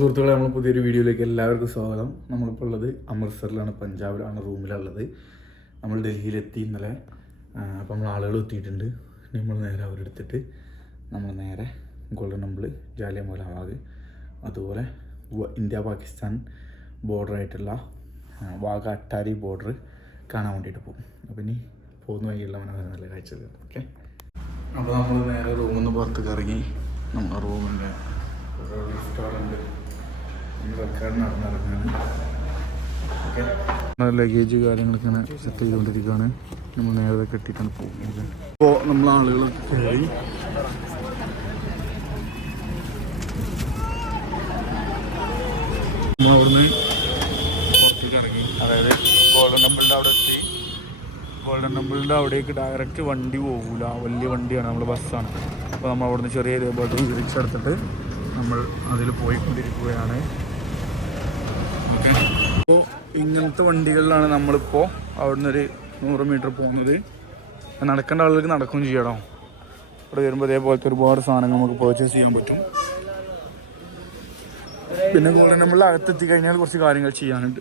സുഹൃത്തുക്കളെ നമ്മൾ പുതിയൊരു വീഡിയോയിലേക്ക് എല്ലാവർക്കും സ്വാഗതം. നമ്മളിപ്പോൾ ഉള്ളത് അമൃത്സറിലാണ് പഞ്ചാബിലാണ് റൂമിലുള്ളത് നമ്മൾ ഡൽഹിയിലെത്തി ഇന്നലെ. അപ്പോൾ നമ്മൾ ആളുകൾ എത്തിയിട്ടുണ്ട്. നമ്മൾ നേരെ അവരെടുത്തിട്ട് നമ്മൾ നേരെ ഗോൾഡൻ ടെമ്പിൾ ജാലിയ ബാഗ് അതുപോലെ ഇന്ത്യ പാകിസ്ഥാൻ ബോർഡറായിട്ടുള്ള വാഗ അട്ടാരി ബോർഡർ കാണാൻ വേണ്ടിയിട്ട് പോകും. അപ്പോൾ ഇനി പോകുന്ന വഴിയുള്ള നല്ല കാഴ്ചകൾ ഓക്കെ അപ്പോൾ നമ്മൾ നേരെ റൂമിൽ നിന്ന് പുറത്തേക്ക് ഇറങ്ങി. നമ്മുടെ റൂമിന്റെ ഓക്കെ ലഗേജ് കാര്യങ്ങളൊക്കെ ഇങ്ങനെ സെറ്റ് ചെയ്തുകൊണ്ടിരിക്കുകയാണ്. നമ്മൾ നേരത്തെ കെട്ടിയിട്ടാണ് പോകുന്നത്. അപ്പോൾ നമ്മൾ ആളുകളൊക്കെ കയറി. അവിടുന്ന് പുറത്തേക്ക് ഇറങ്ങി. അതായത് ഗോൾഡൻ ടെമ്പിളിന്റെ അവിടെ എത്തി. ഗോൾഡൻ ടെമ്പിളിന്റെ അവിടേക്ക് ഡയറക്റ്റ് വണ്ടി പോകൂല. വലിയ വണ്ടിയാണ്. നമ്മൾ ബസ്സാണ് അപ്പോൾ നമ്മൾ അവിടുന്ന് ചെറിയ ഇതേപോലെ തിരിച്ചെടുത്തിട്ട് നമ്മൾ അതിൽ പോയിക്കൊണ്ടിരിക്കുകയാണ്. അപ്പോൾ ഇങ്ങനത്തെ വണ്ടികളിലാണ് നമ്മളിപ്പോൾ അവിടുന്ന് ഒരു നൂറ് മീറ്റർ പോകുന്നത്. നടക്കേണ്ട ആളുകൾക്ക് നടക്കുകയും ചെയ്യണം ഇവിടെ വരുമ്പോൾ ഇതേപോലത്തെ ഒരുപാട് സാധനങ്ങൾ നമുക്ക് പർച്ചേസ് ചെയ്യാൻ പറ്റും. പിന്നെ ഗോൾഡൻ ടെമ്പിളിൽ അകത്തെത്തി കഴിഞ്ഞാൽ കുറച്ച് കാര്യങ്ങൾ ചെയ്യാനുണ്ട്.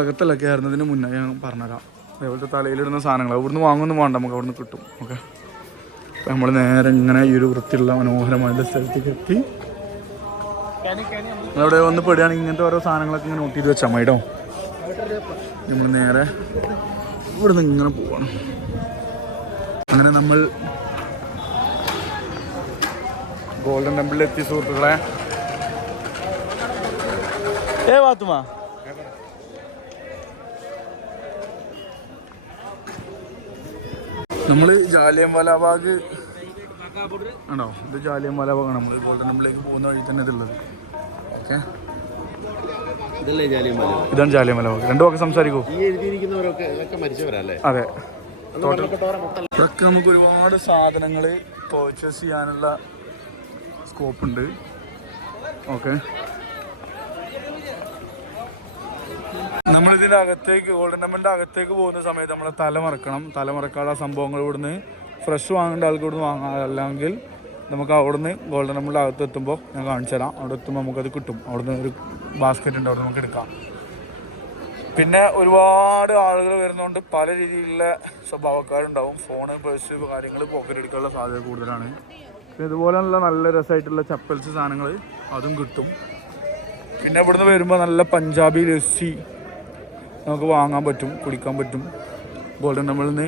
അകത്തല്ല കയറുന്നതിന് മുന്നേ ഞാൻ പറഞ്ഞുതരാം. അതേപോലത്തെ തലയിലിടുന്ന സാധനങ്ങൾ അവിടുന്ന് വാങ്ങുന്നു വേണ്ട നമുക്ക് അവിടുന്ന് കിട്ടും. ഓക്കെ? അപ്പം നമ്മൾ നേരെ ഇങ്ങനെ ഈ ഒരു വൃത്തിയുള്ള മനോഹരമായ സ്ഥലത്തേക്ക് എത്തി. അവിടെ വന്ന് പെടുകയാണെങ്കിൽ ഇങ്ങനത്തെ ഓരോ സാധനങ്ങളൊക്കെ ഇങ്ങനെ നോട്ട് ചെയ്ത് വെച്ചാൽ കേട്ടോ നമ്മൾ നേരെ ഇവിടുന്ന് ഇങ്ങനെ പോവാണ്. അങ്ങനെ നമ്മൾ ഗോൾഡൻ ടെമ്പിളിൽ എത്തി സുഹൃത്തുക്കളെ. ഏ വാത്തുമാ? നമ്മൾ ജാലിയൻവാല ബാഗ് ആണോ? ഇത് ജാലിയൻവാല ബാഗാണ് നമ്മൾ ഗോൾഡൻ ടെമ്പിളിലേക്ക് പോകുന്ന വഴി തന്നെ ഇതുള്ളത് ഓക്കെ. ഇതാണ് ജാലിയമല ബാഗ് രണ്ടു വാക്ക് സംസാരിക്കൂ. അതെ. ഇതൊക്കെ നമുക്ക് ഒരുപാട് സാധനങ്ങൾ പർച്ചേസ് ചെയ്യാനുള്ള സ്കോപ്പ് ഉണ്ട്. ഓക്കെ. നമ്മളിതിന്റെ അകത്തേക്ക് ഗോൾഡൻ ടെമ്പിളിന്റെ അകത്തേക്ക് പോകുന്ന സമയത്ത് നമ്മളെ തല മറക്കണം. തല മറക്കാനുള്ള സംഭവങ്ങൾ ഇവിടുന്ന് ഫ്രഷ് വാങ്ങേണ്ട ആൾക്ക് ഇവിടുന്ന് വാങ്ങാം. അല്ലെങ്കിൽ നമുക്ക് അവിടുന്ന് ഗോൾഡൻ ടെമ്പിളിന്റെ അകത്ത് എത്തുമ്പോൾ ഞാൻ കാണിച്ചു തരാം. അവിടെ എത്തുമ്പോൾ നമുക്കത് കിട്ടും. അവിടുന്ന് ഒരു ബാസ്ക്കറ്റ് ഉണ്ട്. അവിടെ നമുക്ക് എടുക്കാം. പിന്നെ ഒരുപാട് ആളുകൾ വരുന്നതുകൊണ്ട് പല രീതിയിലുള്ള സ്വഭാവക്കാരുണ്ടാവും. ഫോണ് പേഴ്സ് കാര്യങ്ങൾ പോക്കറ്റ് എടുക്കാനുള്ള സാധ്യത കൂടുതലാണ്. പിന്നെ ഇതുപോലെയുള്ള നല്ല രസമായിട്ടുള്ള ചപ്പൽസ് സാധനങ്ങൾ അതും കിട്ടും. പിന്നെ ഇവിടുന്ന് വരുമ്പോൾ നല്ല പഞ്ചാബി ലസ്സി നമുക്ക് വാങ്ങാൻ പറ്റും കുടിക്കാൻ പറ്റും. ഗോൾഡൻ ടെമ്പിളിൽ നിന്ന്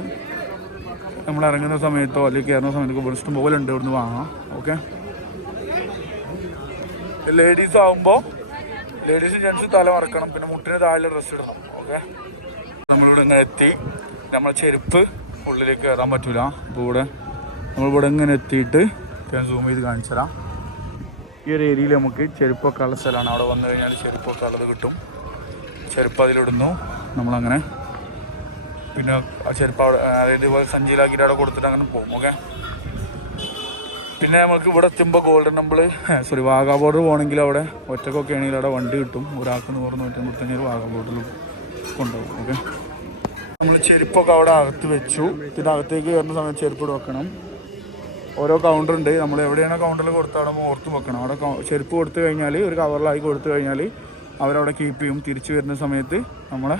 നമ്മൾ ഇറങ്ങുന്ന സമയത്തോ അല്ലെങ്കിൽ കയറുന്ന സമയത്തോ ഇവിടെ ഇഷ്ടംപോലെ ഉണ്ട് ഇവിടുന്ന് വാങ്ങാം. ഓക്കെ ലേഡീസ് ആകുമ്പോൾ ലേഡീസും ജെൻസും തല മറക്കണം. പിന്നെ മുട്ടിന് താഴെ ഡ്രസ്സ് ഇടണം. ഓക്കെ നമ്മളിവിടെ ഇങ്ങനെ എത്തി. നമ്മളെ ചെരുപ്പ് ഉള്ളിലേക്ക് കയറാൻ പറ്റൂല. അപ്പോൾ ഇവിടെ നമ്മളിവിടെ ഇങ്ങനെ എത്തിയിട്ട് ഞാൻ സൂം ചെയ്ത് കാണിച്ചു തരാം. ഈ ഒരു ഏരിയയിൽ നമുക്ക് ചെരുപ്പൊക്കെ ഉള്ള സ്ഥലമാണ്. അവിടെ വന്നു കഴിഞ്ഞാൽ ചെരുപ്പൊക്കെ ഉള്ളത് കിട്ടും. ചെരുപ്പ് അതിലിടുന്നു. നമ്മളങ്ങനെ പിന്നെ ചെരുപ്പ് അവിടെ അതായത് ഇതുപോലെ സഞ്ചിയിലാക്കിയിട്ട് അവിടെ കൊടുത്തിട്ട് അങ്ങനെ പോകും ഓക്കെ പിന്നെ നമുക്ക് ഇവിടെ എത്തുമ്പോൾ Golden Temple sorry Wagah border പോകണമെങ്കിൽ അവിടെ ഒറ്റക്കൊക്കെ ആണെങ്കിൽ അവിടെ വണ്ടി കിട്ടും. ഒരാൾക്ക് നൂറ് നൂറ്റമ്പത്തഞ്ഞൂറ് വാഗാ ബോർഡറിൽ കൊണ്ടുപോകും ഓക്കെ നമ്മൾ ചെരുപ്പൊക്കെ അവിടെ അകത്ത് വെച്ചു. പിന്നെ അകത്തേക്ക് കയറുന്ന സമയത്ത് ചെരുപ്പ് വെക്കണം. ഓരോ കൗണ്ടർ ഉണ്ട്. നമ്മൾ എവിടെയാണോ കൗണ്ടറിൽ കൊടുത്ത അവിടെ ഓർത്ത് വെക്കണം. അവിടെ ചെരുപ്പ് കൊടുത്തു കഴിഞ്ഞാൽ ഒരു കവറിലായി കൊടുത്തു കഴിഞ്ഞാൽ അവരവിടെ കീപ്പ് ചെയ്യും. തിരിച്ചു വരുന്ന സമയത്ത് നമ്മളെ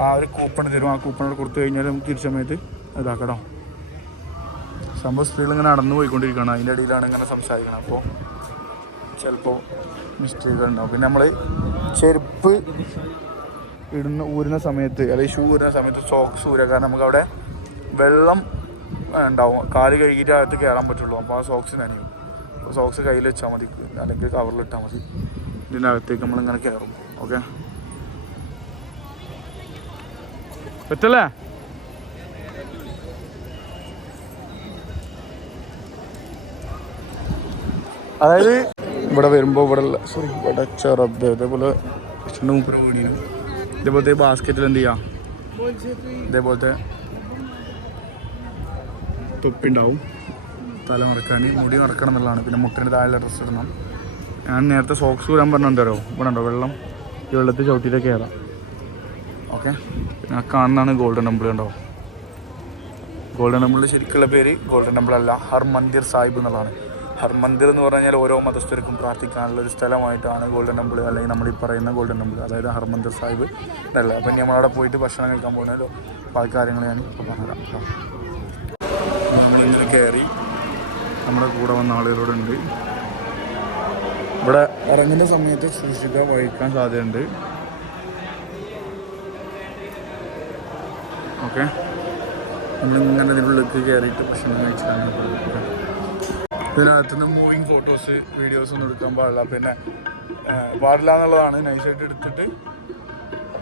ആ ഒരു കൂപ്പൺ തരും. ആ കൂപ്പൺ അവിടെ കൊടുത്തു കഴിഞ്ഞാൽ നമുക്ക് തിരിച്ച സമയത്ത് ഇതാക്കണം സംഭവം സ്ത്രീകൾ ഇങ്ങനെ നടന്നു പോയിക്കൊണ്ടിരിക്കുകയാണ്. അതിന്റെ ഇടയിലാണ് ഇങ്ങനെ സംസാരിക്കണം അപ്പോൾ ചിലപ്പോൾ മിസ്റ്റേക്കുകൾ ഉണ്ടാവും പിന്നെ നമ്മൾ ചെരുപ്പ് ഇടുന്ന ഊരുന്ന സമയത്ത് അല്ലെങ്കിൽ ഷൂ ഊരുന്ന സമയത്ത് സോക്സ് ഊരുക കാരണം നമുക്ക് അവിടെ വെള്ളം ഉണ്ടാവും. കാൽ കഴുകിയിട്ട് അകത്ത് കയറാൻ പറ്റുള്ളൂ. അപ്പോൾ ആ സോക്സ് നനയും. അപ്പോൾ സോക്സ് കയ്യിൽ വെച്ചാൽ മതി. അല്ലെങ്കിൽ കവറിൽ ഇട്ടാൽ മതി. ഇതിന്റെ അകത്തേക്ക് നമ്മളിങ്ങനെ കയറും. ഓക്കെ? പറ്റല്ലേ? അതായത് ഇവിടെ വരുമ്പോ ഇവിടെ സോറി ഇവിടെ ചെറുത് ഇതേപോലെ ഇതേപോലത്തെ ബാസ്ക്കറ്റിൽ എന്ത് ചെയ്യാം? ഇതേപോലത്തെ തൊപ്പി ഉണ്ടാവും തല മറക്കാൻ മുടി മറക്കണം എന്നുള്ളതാണ്. പിന്നെ മുട്ടിന് താഴെ ഡ്രസ്സ് ഇടണം. ഞാൻ നേരത്തെ സോക്സ് ഊരാൻ പറഞ്ഞിട്ടുണ്ടോ ഇവിടെ ഉണ്ടോ വെള്ളം? ഈ വെള്ളത്തിൽ ചവിട്ടിയിട്ടൊക്കെ കയറാം ഓക്കെ. പിന്നെ ആ കാണുന്നതാണ് ഗോൾഡൻ ടെമ്പിൾ ഉണ്ടോ ഗോൾഡൻ ടെമ്പിളിൽ ശരിക്കുള്ള പേര് ഗോൾഡൻ ടെമ്പിൾ അല്ല ഹർമന്ദിർ സാഹിബ് എന്നുള്ളതാണ്. ഹർമന്ദിർ എന്ന് പറഞ്ഞു കഴിഞ്ഞാൽ ഓരോ മതസ്ഥർക്കും പ്രാർത്ഥിക്കാനുള്ള ഒരു സ്ഥലമായിട്ടാണ് ഗോൾഡൻ ടെമ്പിൾ അല്ലെങ്കിൽ നമ്മൾ ഈ പറയുന്ന ഗോൾഡൻ ടെമ്പിൾ അതായത് ഹർമന്ദിർ സാഹിബ് അല്ല അപ്പം നമ്മളവിടെ പോയിട്ട് ഭക്ഷണം കഴിക്കാൻ പോകുന്നതല്ലോ ബാക്കി കാര്യങ്ങൾ ഞാൻ ഇപ്പോൾ പറഞ്ഞുതരാം നമ്മളിങ്ങനെ കയറി. നമ്മുടെ കൂടെ വന്ന ആളുകളോട് ഉണ്ട്. ഇവിടെ ഇറങ്ങുന്ന സമയത്ത് സൂക്ഷിക്കാൻ വഹിക്കാൻ സാധ്യതയുണ്ട്. ഓക്കെ. നമ്മളിങ്ങനെ ഇതിനുള്ളിലേക്ക് കയറിയിട്ട് ഭക്ഷണം കഴിച്ചിട്ടാണ് ഇതിനകത്ത് നിന്ന് മൂവിങ് ഫോട്ടോസ് വീഡിയോസ് ഒന്നും എടുക്കാൻ പാടില്ല. പിന്നെ പാടില്ല എന്നുള്ളതാണ്. നൈസായിട്ട് എടുത്തിട്ട്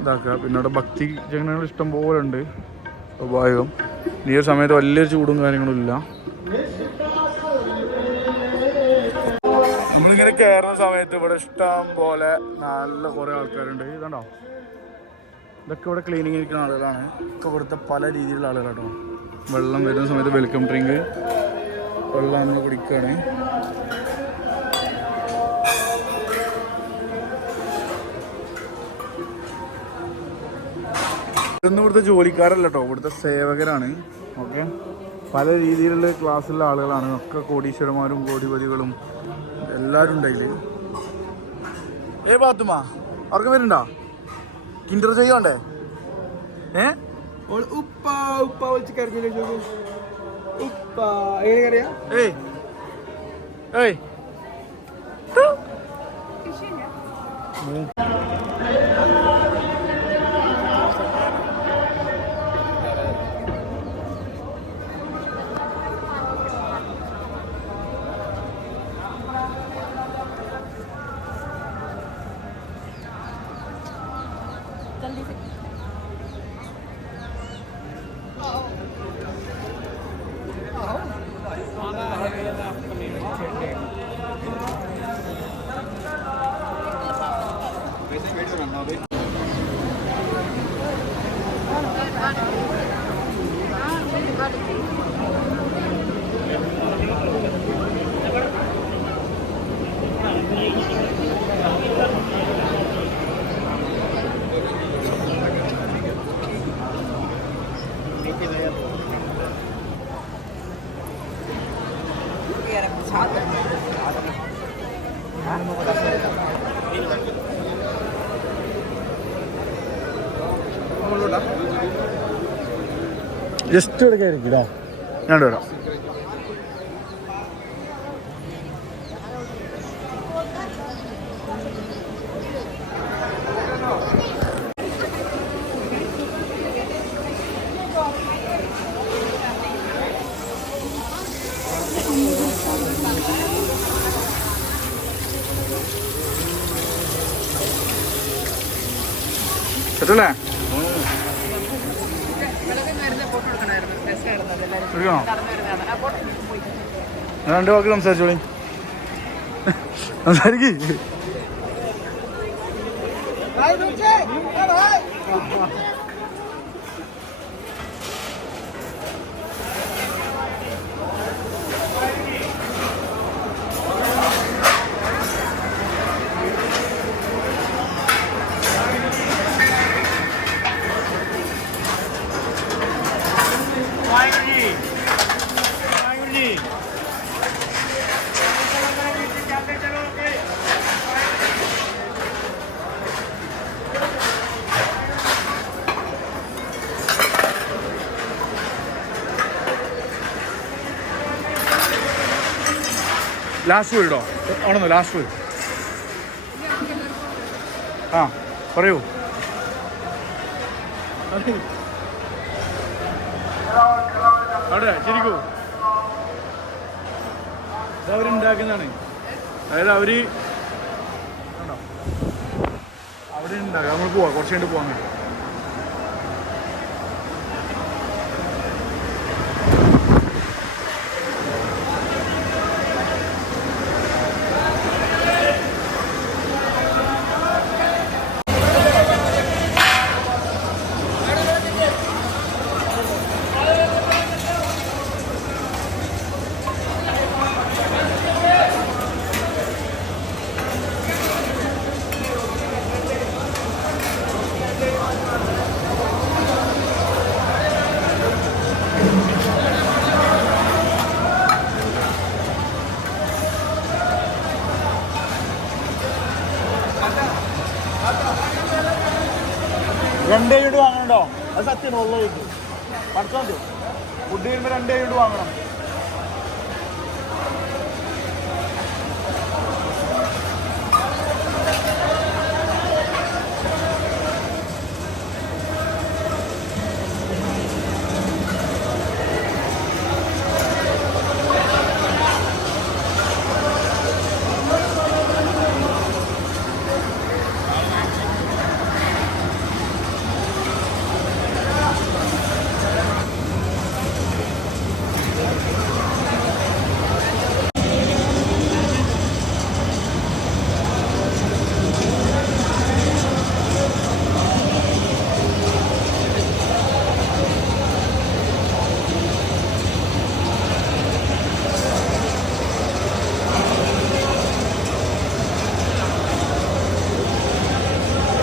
ഇതാക്കുക. പിന്നെ അവിടെ ഭക്തി ജനങ്ങൾ ഇഷ്ടം പോലെ ഉണ്ട് സ്വാഭാവികം ഈ ഒരു സമയത്ത് വലിയൊരു ചൂടും കാര്യങ്ങളും ഇല്ല. നമ്മളിങ്ങനെ കയറുന്ന സമയത്ത് ഇവിടെ ഇഷ്ടം പോലെ നല്ല കുറേ ആൾക്കാരുണ്ട്. ഇതുണ്ടോ? ഇതൊക്കെ ഇവിടെ ക്ലീനിങ് ഇരിക്കുന്ന ആളുകളാണ്. ഒക്കെ ഇവിടുത്തെ പല രീതിയിലുള്ള ആളുകളാട്ടോ. വെള്ളം വരുന്ന സമയത്ത് വെൽക്കം ഡ്രിങ്ക് വെള്ളം നമ്മൾ കുടിക്കുകയാണ്. ഇവിടുത്തെ ജോലിക്കാരല്ല കേട്ടോ ഇവിടുത്തെ സേവകരാണ്. ഓക്കെ? പല രീതിയിലുള്ള ക്ലാസ്സിലുള്ള ആളുകളാണ്. ഒക്കെ കോടീശ്വരന്മാരും കോടിപതികളും എല്ലാവരും ഉണ്ടെങ്കിൽ ഏ പാത്തുമാർക്കും വരുന്നുണ്ടോ? കിൻഡർ ചെയ്യണ്ടേ ഏ? ഉപ്പ ഉപ്പ വിളിച്ച് കരഞ്ഞില്ലേ ചോദിക്കും. ഉപ്പ എങ്ങനെ അറിയാം ഏയ്. ഏയ്. ജസ്റ്റ് കയറിക്കിടാ ഞാൻ വരാം സെറ്റല്ലേ എടുക്കണോ രണ്ട് വാക്ക് സംസാരിച്ചോളി. സംസാരിക്ക്. ലാസ്റ്റ് വീടോ ആണെന്നോ ലാസ്റ്റ് വീട് ആ പറയൂ. അവിടെ ശരിക്കൂ അവരുണ്ടാക്കുന്നതാണ് അതായത് അവർ? അവിടെ ഉണ്ടാക്കുക നമ്മൾ പോവാം. കുറച്ച് കഴിഞ്ഞിട്ട് വേണ്ടി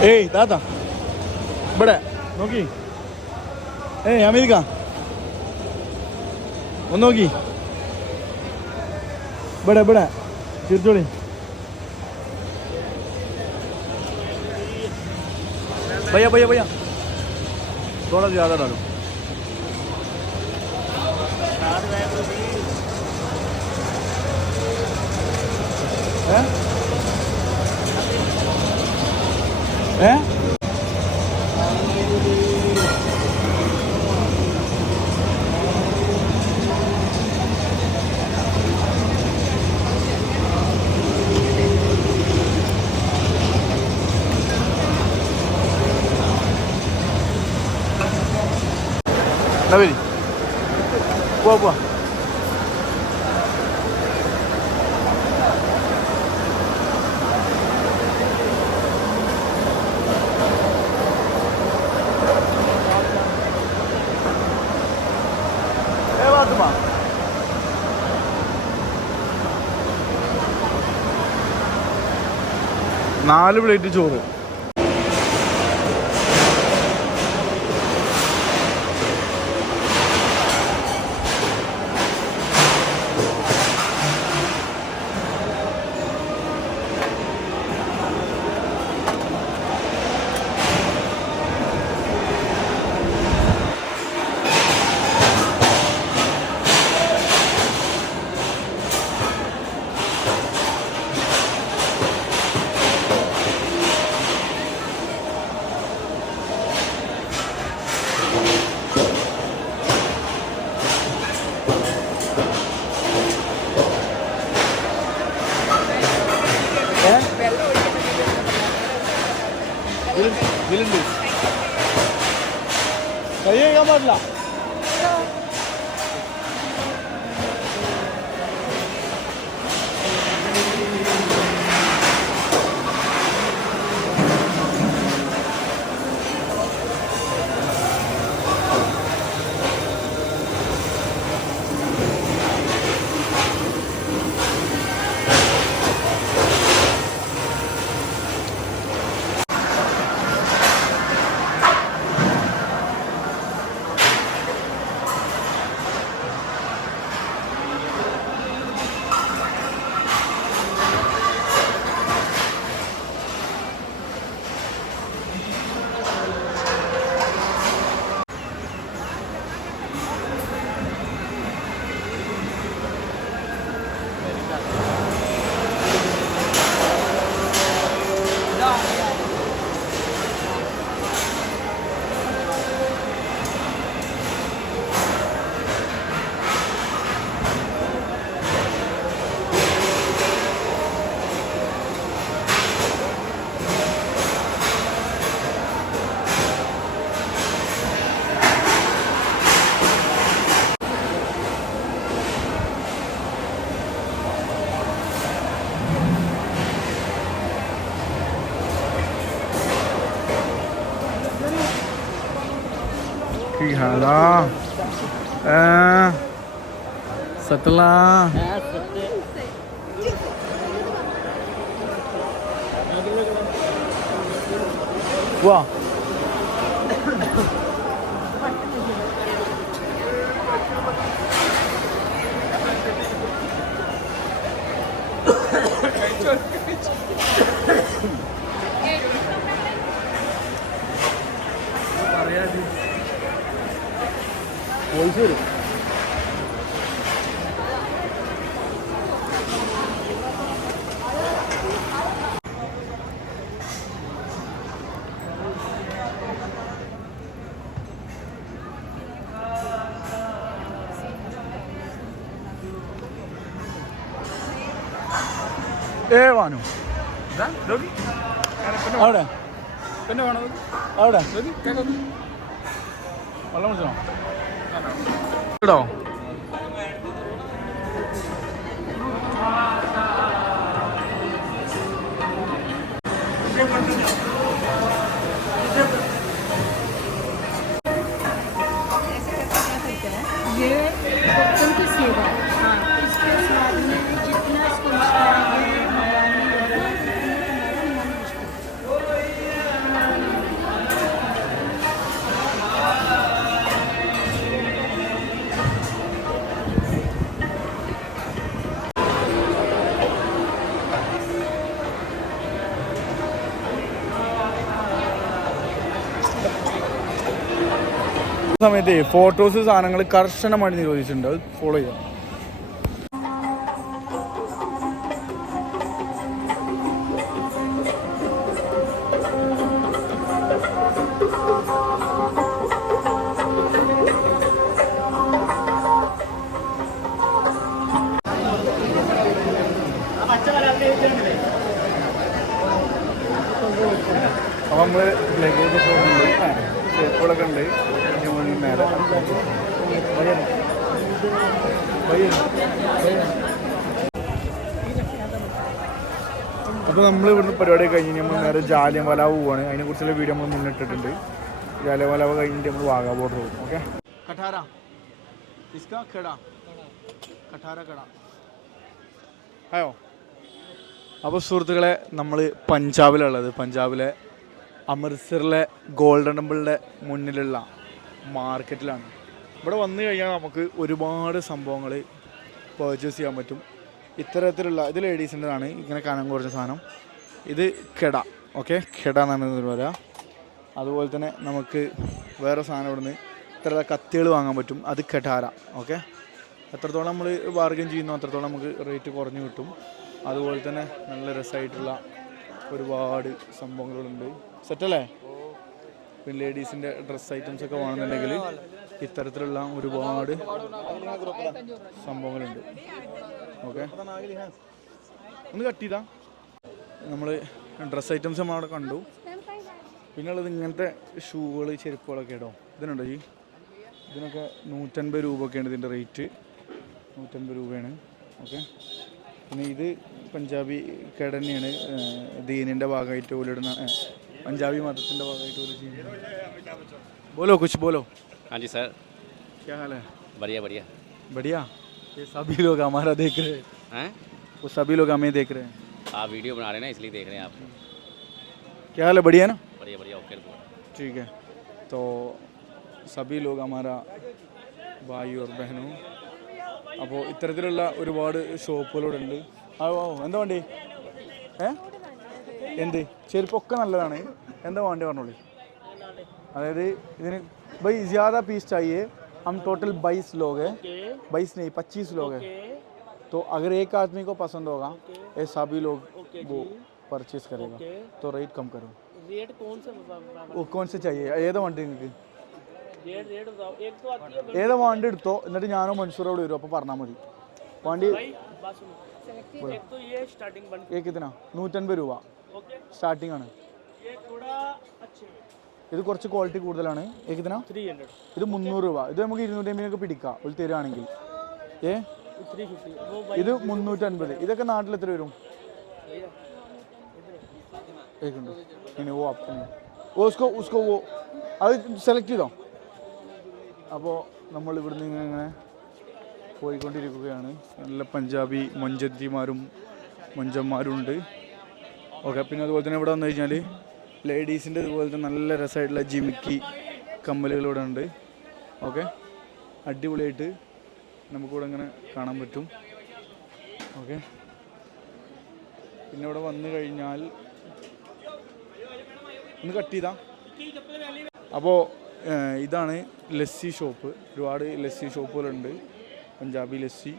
ഏയ് താത്ത ഇവിടെ നോക്കി ഏയ് അമീരിക്ക ഒന്ന് നോക്കി ഇവിടെ ഇവിടെ ചിരിച്ചോളി भैया भैया भैया थोड़ा ज़्यादा डालो हैं हैं എന്നാ വരി പോവാ പോവാ ഫാത്തിമ നാല് പ്ലേറ്റ് ചോറ്. കൈ കഴിക്കാൻ Pihala. Eh. Setelah. Wah. Voice വരും. ഏ വാനു. അവിടെ. പിന്നെ വേണം അവിടെ. വെള്ളം കുടിച്ചോ? ഇടോ ये സമയത്ത് ഫോട്ടോസ് സാധനങ്ങൾ കർശനമായിട്ട് നിരോധിച്ചിട്ടുണ്ട്. അത് ഫോളോ ചെയ്യാം അപ്പോൾ നമ്മൾ ഇവിടുന്ന് പരിപാടി കഴിഞ്ഞ് നമ്മൾ നേരെ ജാലിയൻവാലാവ് പോവാണ്. അതിനെക്കുറിച്ചുള്ള വീഡിയോ നമ്മൾ മുന്നിട്ടിട്ടുണ്ട് ജാലിയൻവാലാവ് കഴിഞ്ഞിട്ട് നമ്മൾ വാഗാ ബോർഡർ പോകും. ഓക്കെ കഠാര. കഠാര കട അപ്പോൾ സുഹൃത്തുക്കളെ നമ്മൾ പഞ്ചാബിലുള്ളത്. പഞ്ചാബിലെ അമൃത്സറിലെ ഗോൾഡൻ ടെമ്പിളിന്റെ മുന്നിലുള്ള മാർക്കറ്റിലാണ്. ഇവിടെ വന്നു കഴിഞ്ഞാൽ നമുക്ക് ഒരുപാട് സംഭവങ്ങൾ പർച്ചേസ് ചെയ്യാൻ പറ്റും. ഇത്തരത്തിലുള്ള ഇത് ലേഡീസിന്റെതാണ് ഇങ്ങനെ കനം കുറഞ്ഞ സാധനം. ഇത് കെട ഓക്കെ? കെട എന്നാണ് ഇതിന് പറയുക അതുപോലെ തന്നെ നമുക്ക് വേറെ സാധനം ഇവിടുന്ന് ഇത്ര കത്തികൾ വാങ്ങാൻ പറ്റും. അത് കെടാര ഓക്കെ? എത്രത്തോളം നമ്മൾ ബാർഗൻ ചെയ്യുന്നു അത്രത്തോളം നമുക്ക് റേറ്റ് കുറഞ്ഞു കിട്ടും. അതുപോലെ തന്നെ നല്ല രസമായിട്ടുള്ള ഒരുപാട് സംഭവങ്ങളുണ്ട്. സെറ്റല്ലേ പിന്നെ ലേഡീസിന്റെ ഡ്രസ് ഐറ്റംസ് ഒക്കെ വേണമെന്നുണ്ടെങ്കിൽ ഇത്തരത്തിലുള്ള ഒരുപാട് സംഭവങ്ങളുണ്ട്. ഓക്കെ ഒന്ന് കട്ട് ചെയ്താ നമ്മൾ ഡ്രസ് ഐറ്റംസ് നമ്മൾ അവിടെ കണ്ടു പിന്നെ ഉള്ളത് ഇങ്ങനത്തെ ഷൂകൾ ചെരുപ്പുകളൊക്കെ ഇടോ ഇതിനുണ്ടോ ഈ ഇതിനൊക്കെ നൂറ്റൻപത് രൂപയൊക്കെയാണ് ഇതിൻ്റെ റേറ്റ് നൂറ്റൻപത് രൂപയാണ് ഓക്കെ പിന്നെ ഇത് പഞ്ചാബി കട തന്നെയാണ് ദീനിൻ്റെ ഭാഗമായിട്ട് പോലിടുന്ന പഞ്ചാബി മതത്തിൻ്റെ ഭാഗമായിട്ട് പോലും ചെയ്യുന്നത് ബോലോ കുച്ച് ബോലോ हाँ जी सर क्या हाल है बढ़िया बढ़िया बढ़िया ये सभी लोग हमारा देख रहे हैं हैं वो सभी लोग हमें देख रहे हैं आप वीडियो बना रहे हैं ना इसलिए देख रहे हैं आप क्या हाल है बढ़िया ना बढ़िया बढ़िया ओके रिपोर्ट ठीक है तो सभी लोग हमारा ഭായി ഓർ ബഹനോ അപ്പോൾ ഇത്തരത്തിലുള്ള ഒരുപാട് ഷോപ്പുകളിവിടെ ഉണ്ട് ആ ഓ എന്താ വേണ്ടി ഏ എന്ത് ചെരുപ്പൊക്കെ നല്ലതാണ് എന്താ വേണ്ടി പറഞ്ഞോളി അതായത് ഇതിന് भाई ज़्यादा पीस चाहिए हम टोटल बाईस लोग हैं बाईस नहीं पच्चीस लोग हैं तो अगर एक आदमी को पसंद होगा ये सभी लोग वो परचेज करेगा तो रेट कम करो रेट कौन सा बताओ वो कौन से चाहिए ഏതാ വേണ്ടി നിങ്ങൾക്ക് रेट रेट बताओ एक तो आती है ഏതാ വേണ്ടി എടുത്തോ എന്നിട്ട് ഞാനോ മൻസൂറോട് വരും അപ്പോൾ പറഞ്ഞാൽ മതി വണ്ടി भाई बात सुनो एक तो ये स्टार्टिंग बन ഏക്ക് ഇതിനാ നൂറ്റൻപത് രൂപ ओके സ്റ്റാർട്ടിംഗ് ആണ് ये थोड़ा अच्छे ഇത് കുറച്ച് ക്വാളിറ്റി കൂടുതലാണ്. ഏകദിന ഇത് മുന്നൂറ് രൂപ. ഇത് നമുക്ക് ഇരുന്നൂറ്റി അമ്പതിനൊക്കെ പിടിക്കാം. ഒരു തരുവാണെങ്കിൽ. ഏ? ഇത് മുന്നൂറ്റൻപത് ഇതൊക്കെ നാട്ടിൽ എത്ര വരും? ഓ ഓസ്കോ ഉസ്കോ ഓ. അത് സെലക്ട് ചെയ്തോ? അപ്പോൾ നമ്മൾ ഇവിടുന്ന് ഇങ്ങനെ പോയിക്കൊണ്ടിരിക്കുകയാണ്. നല്ല പഞ്ചാബി മൊഞ്ചന്തിമാരും മൊഞ്ചന്മാരും ഉണ്ട് ഓക്കെ പിന്നെ അതുപോലെ തന്നെ ഇവിടെ വന്നു കഴിഞ്ഞാൽ ലേഡീസിന്റെ ഇതുപോലത്തെ നല്ല രസമായിട്ടുള്ള ജിമിക്കി കമ്മലുകളിവിടെ ഉണ്ട്. ഓക്കെ അടിപൊളിയായിട്ട് നമുക്കിവിടെ ഇങ്ങനെ കാണാൻ പറ്റും. ഓക്കെ പിന്നെ ഇവിടെ വന്നു കഴിഞ്ഞാൽ ഒന്ന് കട്ട് ചെയ്താ. അപ്പോൾ ഇതാണ് ലസ്സി ഷോപ്പ് ഒരുപാട് ലസ്സി ഷോപ്പുകളുണ്ട് പഞ്ചാബി ലസ്സി.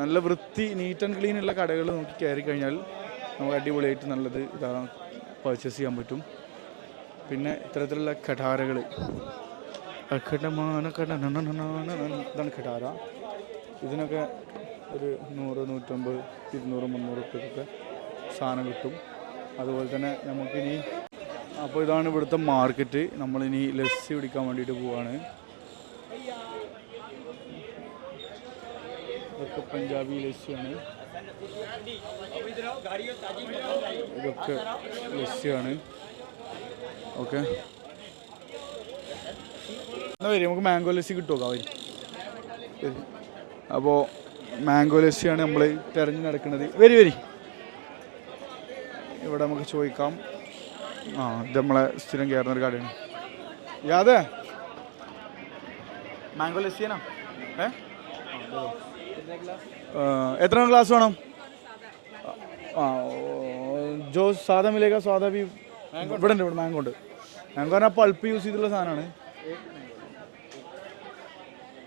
നല്ല വൃത്തി നീറ്റ് ആൻഡ് ക്ലീൻ ഉള്ള കടകൾ നോക്കി കയറി കഴിഞ്ഞാൽ നമുക്ക് അടിപൊളിയായിട്ട് നല്ലത് ഇതാ. പർച്ചേസ് ചെയ്യാൻ പറ്റും. പിന്നെ ഇത്തരത്തിലുള്ള കഠാരകൾ കട ഇതാണ് കഠാര ഇതിനൊക്കെ ഒരു നൂറ് നൂറ്റമ്പത് ഇരുന്നൂറ് മുന്നൂറ് ഉറുപ്പ്യൊക്കെ സാധനം കിട്ടും. അതുപോലെ തന്നെ നമുക്കിനി അപ്പോൾ ഇതാണ് ഇവിടുത്തെ മാർക്കറ്റ് നമ്മളിനി ലസ്സി പിടിക്കാൻ വേണ്ടിയിട്ട് പോവാണ്. ഇതൊക്കെ പഞ്ചാബി ലസ്സിയാണ്. ഇതൊക്കെ മെസ്സിയാണ് ഓക്കെ. എന്നാ വരും നമുക്ക് മാംഗോ ലസ്സി കിട്ടുമോ വരും. അപ്പോൾ മാംഗോ ലസ്സിയാണ് നമ്മൾ തിരഞ്ഞു നടക്കുന്നത്. വരി വരി. ഇവിടെ നമുക്ക് ചോദിക്കാം. ആ ഇത് നമ്മളെ സ്ഥിരം കയറുന്ന ഒരു കടയാണ്. യാതെ മാംഗോ ലസ്സിയാണോ ഏ? എത്ര ഗ്ലാസ് വേണം? ജോ സാധാ മിലേക്ക സ്വാദ ബി ഇവിടെ ഉണ്ട് ഇവിടെ മാംഗോ ഉണ്ട് മാംഗോ പറഞ്ഞാൽ പൾപ്പ് യൂസ് ചെയ്തിട്ടുള്ള സാധനമാണ്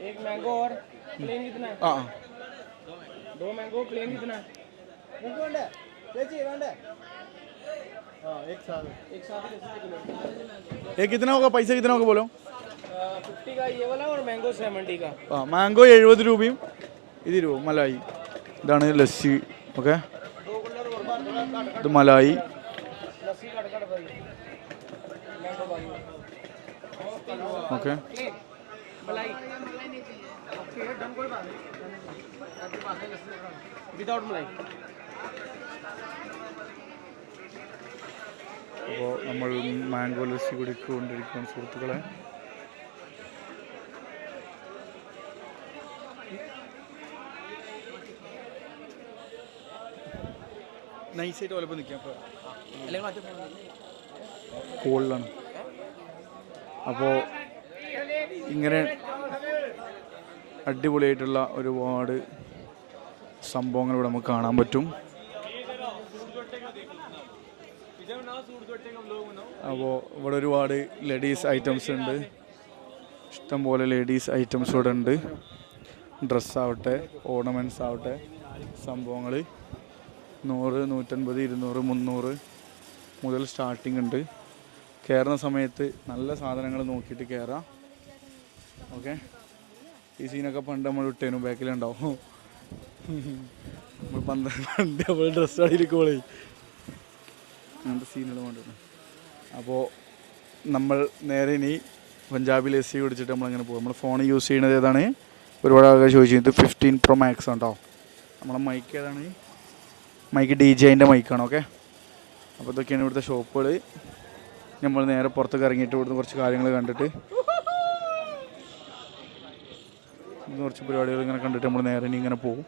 एक मैंगो और प्लेन कितना है ആ ആ दो मैंगो प्लेन कितना है एक साथ एक साथ ही दस किलो ये कितना होगा पैसा कितना होगा बोलो फिफ्टी का ये वाला और मैंगो सेवेंटी का ആ മാംഗോ എഴുപത് രൂപയും ഇത് രൂപ മലായി ഇതാണ് ലസ്സി ഓക്കെ ഇത് മലായി. ഓക്കെ. അപ്പോൾ നമ്മൾ മാംഗോ ലസ്സി കുടിക്കൊണ്ടിരിക്കുകയാണ് സുഹൃത്തുക്കളെ. നൈസായിട്ട് ഒലപ്പം നിൽക്കാം. അപ്പോൾ കോളിലാണ് അപ്പോൾ ഇങ്ങനെ അടിപൊളിയായിട്ടുള്ള ഒരുപാട് സംഭവങ്ങൾ ഇവിടെ നമുക്ക് കാണാൻ പറ്റും. അപ്പോൾ ഇവിടെ ഒരുപാട് ലേഡീസ് ഐറ്റംസ് ഉണ്ട്. ഇഷ്ടംപോലെ ലേഡീസ് ഐറ്റംസ് ഇവിടെ ഉണ്ട്. ഡ്രസ്സാവട്ടെ ഓർണമെന്റ്സ് ആവട്ടെ സംഭവങ്ങൾ. നൂറ് നൂറ്റൻപത് ഇരുന്നൂറ് മുന്നൂറ് മുതൽ സ്റ്റാർട്ടിംഗ് ഉണ്ട്. കയറുന്ന സമയത്ത് നല്ല സാധനങ്ങൾ നോക്കിയിട്ട് കയറാം ഓക്കെ ഈ സീനൊക്കെ പണ്ട് നമ്മൾ ഇട്ടേനു ബാക്കിലുണ്ടാവും നമ്മൾ പന്ത പണ്ട് നമ്മൾ ഡ്രസ്സ് അടിയിലേക്ക് അങ്ങനത്തെ സീനുകൾ കൊണ്ടുവരുന്നു അപ്പോൾ നമ്മൾ നേരെ ഇനി പഞ്ചാബിൽ എ ലസ്സി പിടിച്ചിട്ട് നമ്മളങ്ങനെ പോകും നമ്മൾ ഫോൺ യൂസ് ചെയ്യുന്നത് ഏതാണ്? ഒരുപാട് ആൾക്കാർ ചോദിച്ചു ഇത് ഫിഫ്റ്റീൻ പ്രോ മാക്സ് ഉണ്ടോ നമ്മളെ മൈക്ക് ഏതാണ്? മൈക്ക് ഡി ജെന്റെ മൈക്കാണ് ഓക്കെ അപ്പോൾ ഇതൊക്കെയാണ് ഇവിടുത്തെ ഷോപ്പുകൾ നമ്മൾ നേരെ പുറത്തേക്ക് ഇറങ്ങിയിട്ട് ഇവിടുന്ന് കുറച്ച് കാര്യങ്ങൾ കണ്ടിട്ട് കുറച്ച് പരിപാടികൾ ഇങ്ങനെ കണ്ടിട്ട് നമ്മൾ നേരെ ഇനി ഇങ്ങനെ പോകും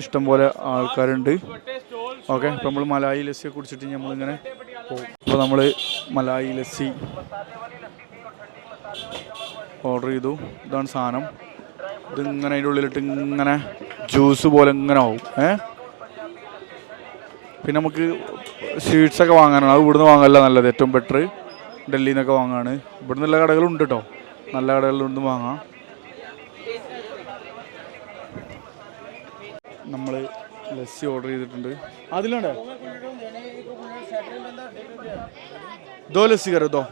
ഇഷ്ടംപോലെ ആൾക്കാരുണ്ട് ഓക്കെ അപ്പോൾ നമ്മൾ മലായി ലസ്സിയെ കുടിച്ചിട്ട് നമ്മളിങ്ങനെ പോകും അപ്പോൾ നമ്മൾ മലായി ലസ്സി ഓർഡർ ചെയ്തു. ഇതാണ് സാധനം. ഇതിങ്ങനെ അതിന്റെ ഉള്ളിലിട്ട് ഇങ്ങനെ ജ്യൂസ് പോലെ ഇങ്ങനെ ആവും ഏ? പിന്നെ നമുക്ക് സ്വീറ്റ്സൊക്കെ വാങ്ങാനാണ്. അത് ഇവിടുന്ന് വാങ്ങാനല്ല നല്ലത്. ഏറ്റവും ബെറ്റർ ഡൽഹിയിൽ നിന്നൊക്കെ വാങ്ങാണ് ഇവിടുന്നുള്ള കടകളുണ്ട് കേട്ടോ നല്ല കടകളിൽ നിന്ന് വാങ്ങാം. നമ്മൾ ലസ്സി ഓർഡർ ചെയ്തിട്ടുണ്ട്. അതിലുണ്ട്? ഇതോ ലസ്സി കരോ ദോ.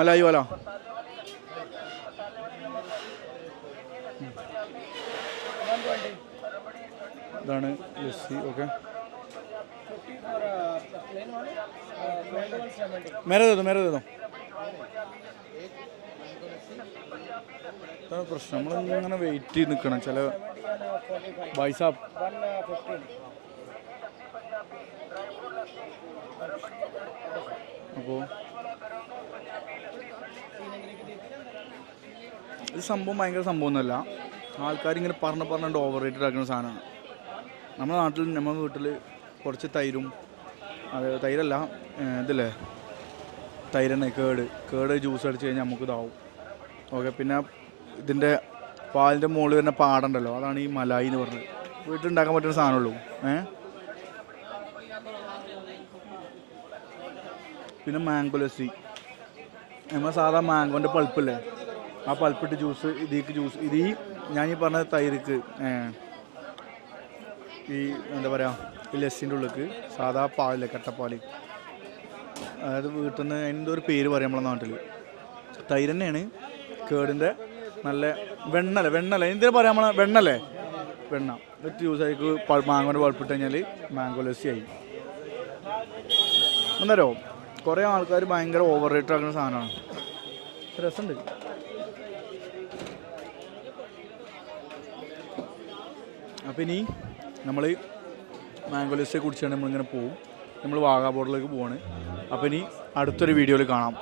മലായി വാല ഇതാണ് ലസ്സി ഓക്കെ മേരെ തേതോ മേരെ തേതോ ഇതാണ് പ്രശ്നം. നമ്മളിങ്ങനെ വെയിറ്റ് ചെയ്ത് നിൽക്കണം ചില പൈസ അപ്പോൾ ഇത് സംഭവം ഭയങ്കര സംഭവമൊന്നുമല്ല. ആൾക്കാർ ഇങ്ങനെ പറഞ്ഞ് പറഞ്ഞുകൊണ്ട് ഓവർ റേറ്റഡ് ആക്കുന്ന സാധനമാണ്. നമ്മുടെ നാട്ടിൽ നമ്മുടെ വീട്ടിൽ കുറച്ച് തൈരും അത് തൈരല്ല ഇതില്ലേ? തൈരെണ്ണ കേട്. കേട് ജ്യൂസ് അടിച്ച് കഴിഞ്ഞാൽ നമുക്ക് ഇതാവും. ഓക്കെ പിന്നെ ഇതിന്റെ പാലിന്റെ മുകളിൽ വരുന്ന പാടുണ്ടല്ലോ? അതാണ് ഈ മലായി എന്ന് പറഞ്ഞത്. വീട്ടിലുണ്ടാക്കാൻ പറ്റുന്ന സാധനമുള്ളൂ. ഏ? പിന്നെ മാംഗോ ലസ്സി. നമ്മൾ സാധാ മാംഗോന്റെ പൾപ്പില്ലേ? ആ പൾപ്പിട്ട് ജ്യൂസ് ഇതിക്ക് ജ്യൂസ് ഇത് ഈ ഞാൻ ഈ പറഞ്ഞ തൈർക്ക് ഈ എന്താ പറയുക ഈ ലസ്സിന്റെ സാധാ പാലില്ലേ കട്ടപ്പാൽ അതായത് വീട്ടിൽ നിന്ന് അതിന്റെ ഒരു പേര് പറയാം നമ്മളെ നാട്ടിൽ. തൈര് തന്നെയാണ്. കേടിന്റെ നല്ല വെണ്ണല വെണ്ണല എന്തിനു പറയാം നമ്മളെ വെണ്ണല്ലേ? വെണ്ണ. വെറ്റ് യൂസ് ആയിക്ക് മാങ്ങോന്റെ പൾപ്പിട്ട് കഴിഞ്ഞാൽ മാംഗോ ലസ്സി ആയി. എന്നല്ലോ കുറേ ആൾക്കാർ ഭയങ്കര ഓവർ റേറ്റ് ആക്കുന്ന സാധനമാണ്. രസമുണ്ട് അപ്പം ഇനി നമ്മൾ മാംഗോ ലസ്സിയെ കുടിച്ചാണ് നമ്മളിങ്ങനെ പോവും. നമ്മൾ വാഗാ ബോർഡിലേക്ക് പോവാണ്. അപ്പോൾ ഇനി അടുത്തൊരു വീഡിയോയിൽ കാണാം.